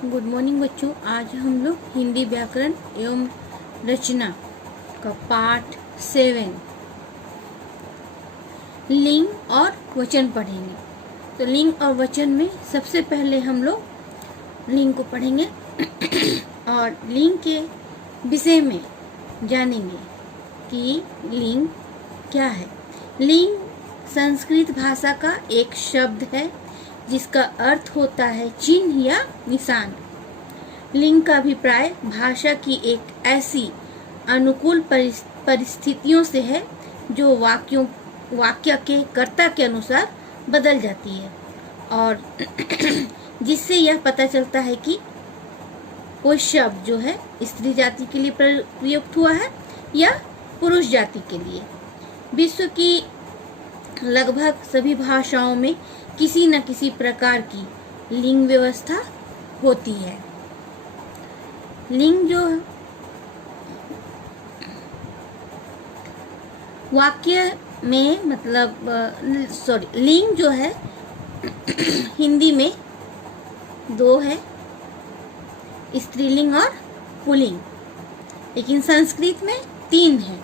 Good morning बच्चों। आज हम लोग हिंदी व्याकरण एवं रचना का पाठ 7 लिंग और वचन पढ़ेंगे। तो लिंग और वचन में सबसे पहले हम लोग लिंग को पढ़ेंगे और लिंग के विषय में जानेंगे कि लिंग क्या है। लिंग संस्कृत भाषा का एक शब्द है जिसका अर्थ होता है चिन्ह या निशान। लिंग का अभिप्राय भाषा की एक ऐसी अनुकूल परिस्थितियों से है जो वाक्य के कर्ता के अनुसार बदल जाती है और जिससे यह पता चलता है कि कोई शब्द जो है स्त्री जाति के लिए प्रयुक्त हुआ है या पुरुष जाति के लिए। विश्व की लगभग सभी भाषाओं में किसी न किसी प्रकार की लिंग व्यवस्था होती है। लिंग जो वाक्य में लिंग जो है हिंदी में 2 है, स्त्रीलिंग और पुल्लिंग, लेकिन संस्कृत में 3 है।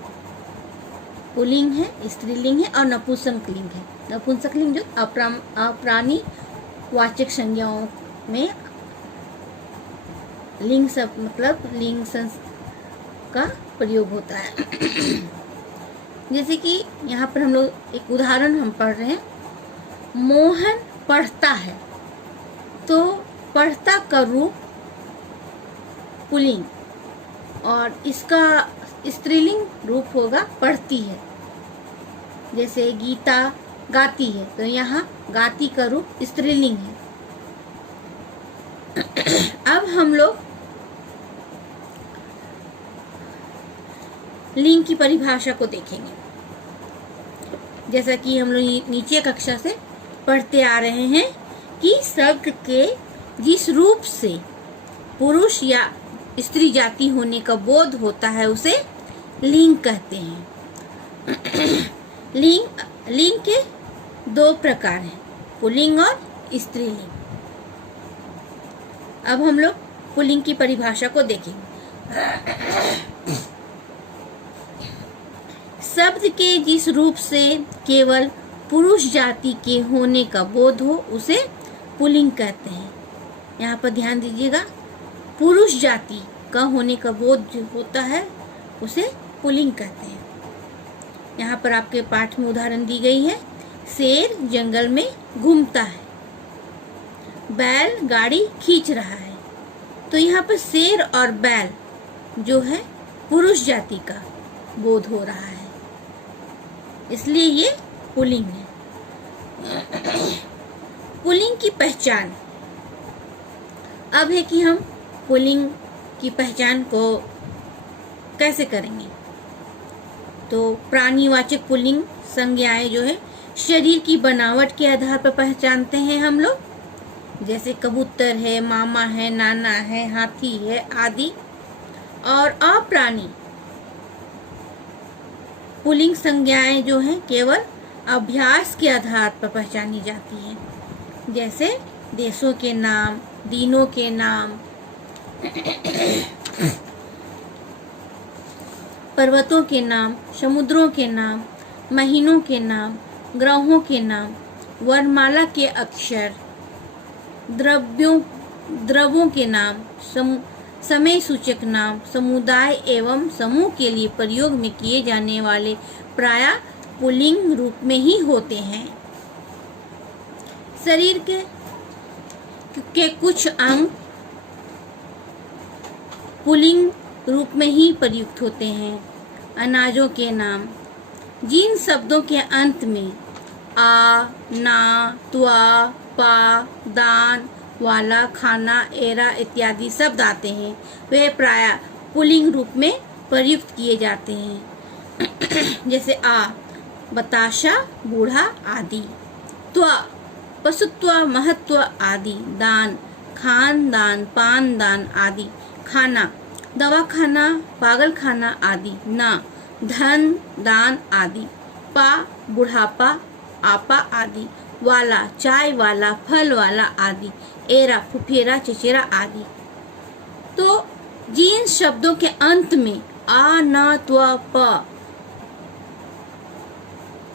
पुल्लिंग है, स्त्रीलिंग है और नपुंसकलिंग है। नपुंसकलिंग जो अप्राणी वाचक संज्ञाओं में लिंग सब लिंग का प्रयोग होता है। जैसे कि यहाँ पर हम लोग एक उदाहरण हम पढ़ रहे हैं, मोहन पढ़ता है, तो पढ़ता का रूप पुल्लिंग और इसका स्त्रीलिंग रूप होगा पढ़ती है। जैसे गीता गाती है, तो यहाँ गाती का रूप स्त्रीलिंग है। अब हम लोग लिंग की परिभाषा को देखेंगे। जैसा कि हम लोग नीचे कक्षा से पढ़ते आ रहे हैं कि शब्द के जिस रूप से पुरुष या स्त्री जाति होने का बोध होता है उसे लिंग कहते हैं। लिंग के 2 प्रकार हैं, पुल्लिंग और स्त्रीलिंग। अब हम लोग पुल्लिंग की परिभाषा को देखेंगे। शब्द के जिस रूप से केवल पुरुष जाति के होने का बोध हो उसे पुल्लिंग कहते हैं। यहाँ पर ध्यान दीजिएगा, पुरुष जाति का होने का बोध जो होता है उसे पुल्लिंग कहते हैं। यहाँ पर आपके पाठ में उदाहरण दी गई है, शेर जंगल में घूमता है, बैल गाड़ी खींच रहा है। तो यहाँ पर शेर और बैल जो है पुरुष जाति का बोध हो रहा है, इसलिए ये पुल्लिंग है। पुल्लिंग की पहचान अब है कि हम पुल्लिंग की पहचान को कैसे करेंगे। तो प्राणीवाचक पुल्लिंग संज्ञाएं जो है शरीर की बनावट के आधार पर पहचानते हैं हम लोग, जैसे कबूतर है, मामा है, नाना है, हाथी है आदि। और अप्राणी पुल्लिंग संज्ञाएं जो हैं केवल अभ्यास के आधार पर पहचानी जाती हैं, जैसे देशों के नाम, दिनों के नाम, पर्वतों के नाम, समुद्रों के नाम, महीनों के नाम, ग्रहों के नाम, वर्णमाला के अक्षर, द्रव्यों के नाम, समय सूचक नाम, समुदाय एवं समूह के लिए प्रयोग में किए जाने वाले प्रायः पुल्लिंग रूप में ही होते हैं। शरीर के कुछ अंग पुल्लिंग रूप में ही प्रयुक्त होते हैं। अनाजों के नाम, जिन शब्दों के अंत में आ, ना, त्वा, पा, दान, वाला, खाना, एरा इत्यादि शब्द आते हैं, वे प्रायः पुल्लिंग रूप में प्रयुक्त किए जाते हैं। जैसे आ बताशा, बूढ़ा आदि। त्वा पशुत्व, महत्व आदि। दान खानदान, पान दान आदि। खाना दवाखाना, पागलखाना आदि। ना धन, दान आदि। पा बुढ़ापा, आपा आदि। वाला चाय वाला, फल वाला आदि। एरा फुफेरा चचेरा आदि। तो जिन शब्दों के अंत में आ न त्व प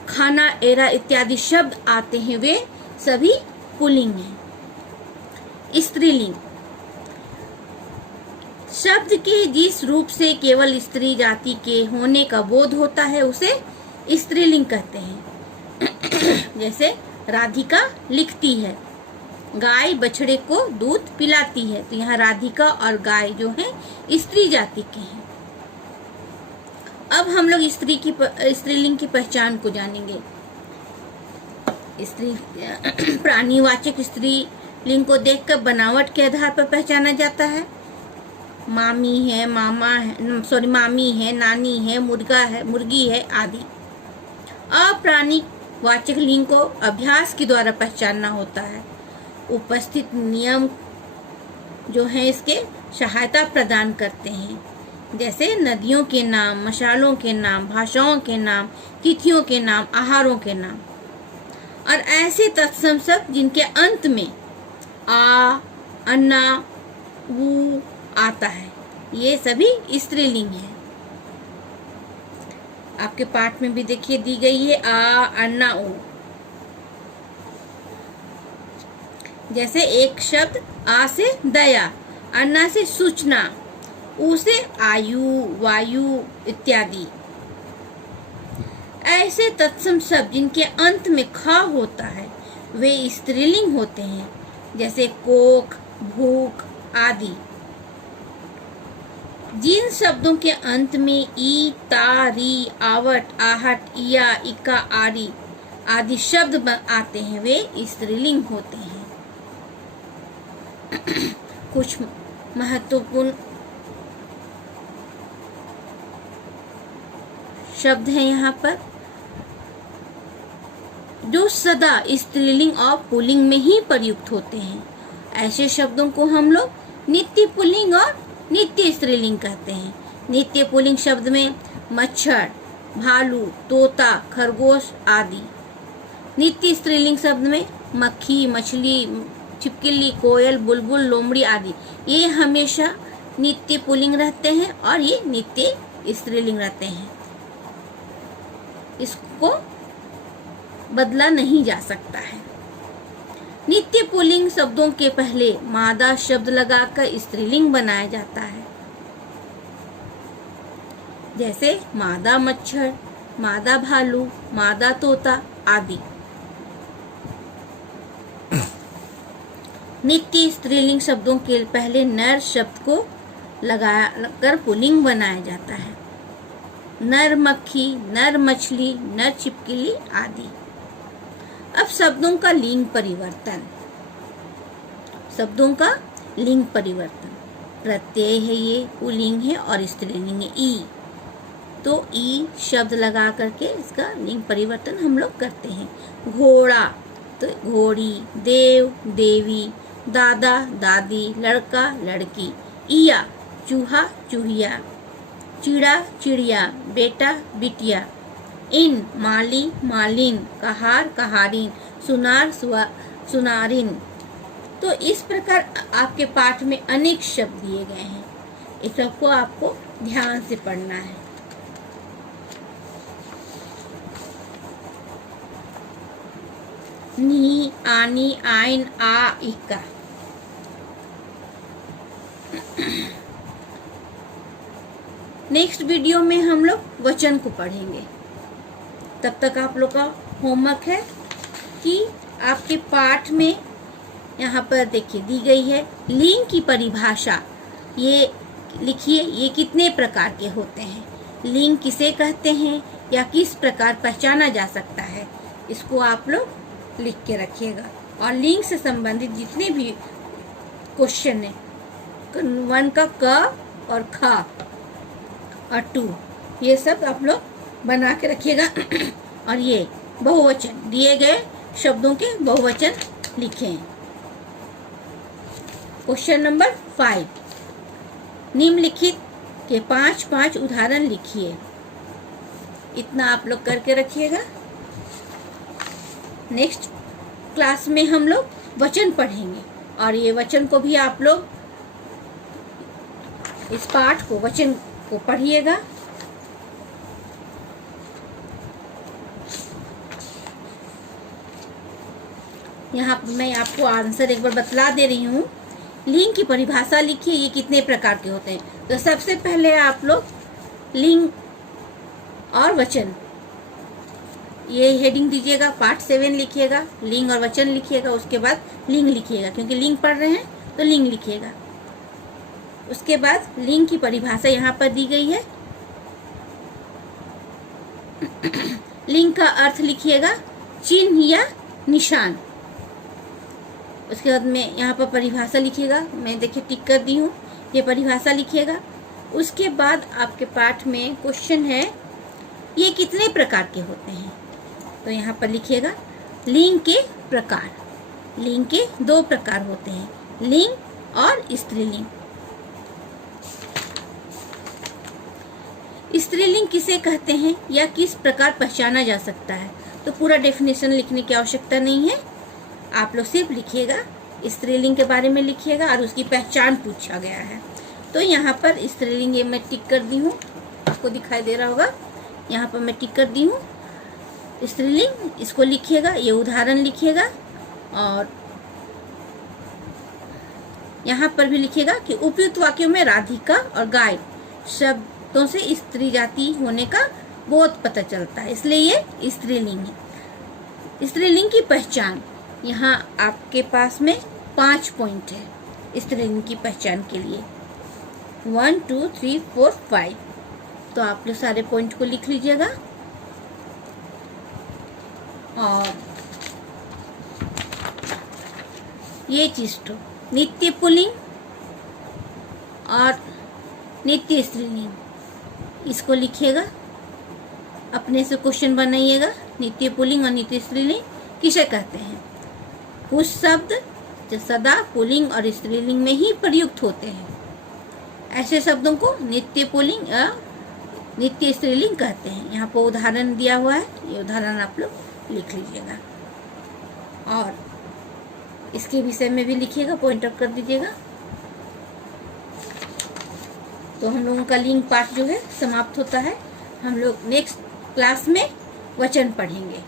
खाना एरा इत्यादि शब्द आते हैं वे सभी पुल्लिंग हैं। स्त्रीलिंग शब्द के जिस रूप से केवल स्त्री जाति के होने का बोध होता है उसे स्त्रीलिंग कहते हैं। जैसे राधिका लिखती है, गाय बछड़े को दूध पिलाती है, तो यहाँ राधिका और गाय जो है स्त्री जाति के हैं। अब हम लोग स्त्रीलिंग की पहचान को जानेंगे। स्त्री प्राणीवाचक स्त्रीलिंग को देखकर बनावट के आधार पर पहचाना जाता है। मामी है, मामी है, नानी है, मुर्गा है, मुर्गी है आदि। अप्राणीवाचक लिंग को अभ्यास के द्वारा पहचानना होता है। उपस्थित नियम जो है इसके सहायता प्रदान करते हैं, जैसे नदियों के नाम, मशालों के नाम, भाषाओं के नाम, तिथियों के नाम, आहारों के नाम और ऐसे तत्सम शब्द जिनके अंत में आ, अन्ना, वो आता है, ये सभी स्त्रीलिंग है। आपके पाठ में भी देखिए दी गई है आ, अन्ना, ऊ। जैसे एक शब्द आ से दया, अन्ना से सूचना, ऊ से आयु, वायु इत्यादि। ऐसे तत्सम शब्द जिनके अंत में ख होता है वे स्त्रीलिंग होते हैं, जैसे कोख, भूख आदि। जिन शब्दों के अंत में ई, ता, री, आवट, आहट, इया, इका, आरी आदि शब्द आते हैं वे स्त्रीलिंग होते हैं। कुछ महत्वपूर्ण शब्द हैं यहाँ पर जो सदा स्त्रीलिंग और पुल्लिंग में ही प्रयुक्त होते हैं। ऐसे शब्दों को हम लोग नित्य पुल्लिंग और नित्य स्त्रीलिंग कहते हैं। नित्य पुल्लिंग शब्द में मच्छर, भालू, तोता, खरगोश आदि। नित्य स्त्रीलिंग शब्द में मक्खी, मछली, छिपकली, कोयल, बुलबुल, लोमड़ी आदि। ये हमेशा नित्य पुल्लिंग रहते हैं और ये नित्य स्त्रीलिंग रहते हैं। इसको बदला नहीं जा सकता है। नित्य पुल्लिंग शब्दों के पहले मादा शब्द लगाकर स्त्रीलिंग बनाया जाता है, जैसे मादा मच्छर, मादा भालू, मादा तोता आदि। नित्य स्त्रीलिंग शब्दों के पहले नर शब्द को लगाकर पुल्लिंग बनाया जाता है, नर मक्खी, नर मछली, नर छिपकली आदि। अब शब्दों का लिंग परिवर्तन। शब्दों का लिंग परिवर्तन, प्रत्यय है ये, पुल्लिंग है और स्त्रीलिंग है ई। तो ई शब्द लगा करके इसका लिंग परिवर्तन हम लोग करते हैं। घोड़ा तो घोड़ी, देव, देवी, दादा, दादी, लड़का, लड़की। इया चूहा, चूहिया, चिड़ा, चिड़िया, बेटा, बिटिया। इन माली, मालिन, कहार, कहारिन, सुनार, सुनारिन। तो इस प्रकार आपके पाठ में अनेक शब्द दिए गए हैं, इस सबको आपको ध्यान से पढ़ना है। नी, आनी, आइन, आ, इका। नेक्स्ट वीडियो में हम लोग वचन को पढ़ेंगे। तब तक आप लोग का होमवर्क है कि आपके पाठ में यहाँ पर देखिए दी गई है लिंग की परिभाषा। ये लिखिए, ये कितने प्रकार के होते हैं, लिंग किसे कहते हैं या किस प्रकार पहचाना जा सकता है, इसको आप लोग लिख के रखिएगा। और लिंग से संबंधित जितने भी क्वेश्चन है, 1 का क और ख और 2, ये सब आप लोग बना के रखिएगा। और ये बहुवचन, दिए गए शब्दों के बहुवचन लिखें। क्वेश्चन नंबर 5, निम्नलिखित के 5 उदाहरण लिखिए। इतना आप लोग करके रखिएगा। नेक्स्ट क्लास में हम लोग वचन पढ़ेंगे और ये वचन को भी आप लोग इस पाठ को वचन को पढ़िएगा। यहाँ पर मैं आपको आंसर एक बार बतला दे रही हूँ। लिंग की परिभाषा लिखिए, ये कितने प्रकार के होते हैं। तो सबसे पहले आप लोग लिंग और वचन, ये हेडिंग दीजिएगा, पार्ट 7 लिखिएगा, लिंग और वचन लिखिएगा। उसके बाद लिंग लिखिएगा, क्योंकि लिंग पढ़ रहे हैं तो लिंग लिखिएगा। उसके बाद लिंग की परिभाषा यहाँ पर दी गई है। लिंग का अर्थ लिखिएगा, चिन्ह या निशान। उसके बाद में यहाँ पर परिभाषा लिखिएगा, मैं देखिए टिक कर दी हूँ, ये परिभाषा लिखिएगा। उसके बाद आपके पाठ में क्वेश्चन है, ये कितने प्रकार के होते हैं। तो यहाँ पर लिखिएगा लिंग के प्रकार। लिंग के 2 प्रकार होते हैं, लिंग और स्त्रीलिंग। स्त्रीलिंग किसे कहते हैं या किस प्रकार पहचाना जा सकता है, तो पूरा डेफिनेशन लिखने की आवश्यकता नहीं है। आप लोग सिर्फ लिखिएगा, स्त्रीलिंग के बारे में लिखिएगा और उसकी पहचान पूछा गया है। तो यहाँ पर स्त्रीलिंग ये मैं टिक कर दी हूँ, आपको दिखाई दे रहा होगा, यहाँ पर मैं टिक कर दी हूँ स्त्रीलिंग, इसको लिखिएगा, ये उदाहरण लिखिएगा। और यहाँ पर भी लिखिएगा कि उपयुक्त वाक्यों में राधिका और गाय शब्दों से स्त्री जाति होने का बोध पता चलता है, इसलिए ये स्त्रीलिंग है। स्त्रीलिंग की पहचान, यहाँ आपके पास में 5 पॉइंट है स्त्रीलिंग की पहचान के लिए, 1 2 3 4 5। तो आप लोग सारे पॉइंट को लिख लीजिएगा। और ये चीज तो नित्य पुल्लिंग और नित्य स्त्रीलिंग, इसको लिखिएगा, अपने से क्वेश्चन बनाइएगा। नित्य पुल्लिंग और नित्य स्त्रीलिंग किसे कहते हैं। कुछ शब्द जो सदा पुल्लिंग और स्त्रीलिंग में ही प्रयुक्त होते हैं, ऐसे शब्दों को नित्य पुल्लिंग या नित्य स्त्रीलिंग कहते हैं। यहाँ पर उदाहरण दिया हुआ है, ये उदाहरण आप लोग लिख लीजिएगा और इसके विषय में भी लिखिएगा, पॉइंट आउट कर दीजिएगा। तो हम लोगों का लिंग पाठ जो है समाप्त होता है। हम लोग नेक्स्ट क्लास में वचन पढ़ेंगे।